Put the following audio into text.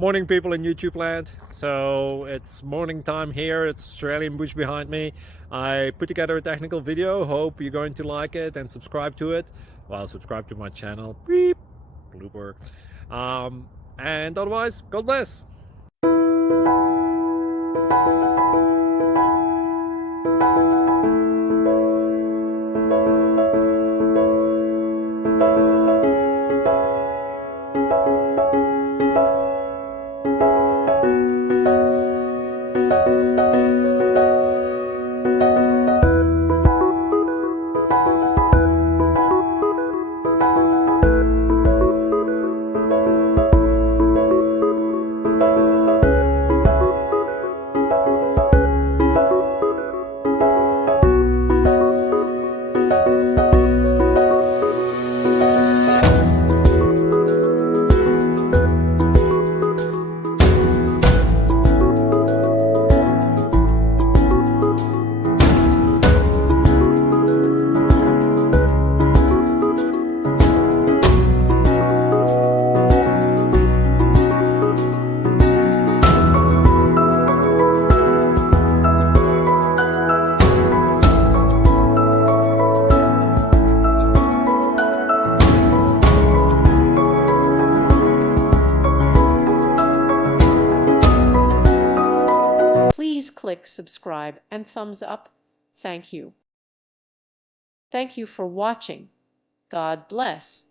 Morning, people in YouTube land. So it's morning time here. It's Australian bush behind me. I put together a technical video. Hope you're going to like it and subscribe to it. Well, subscribe to my channel. Beep. Blooper. And otherwise, God bless. Please click subscribe and thumbs up. Thank you. Thank you for watching. God bless.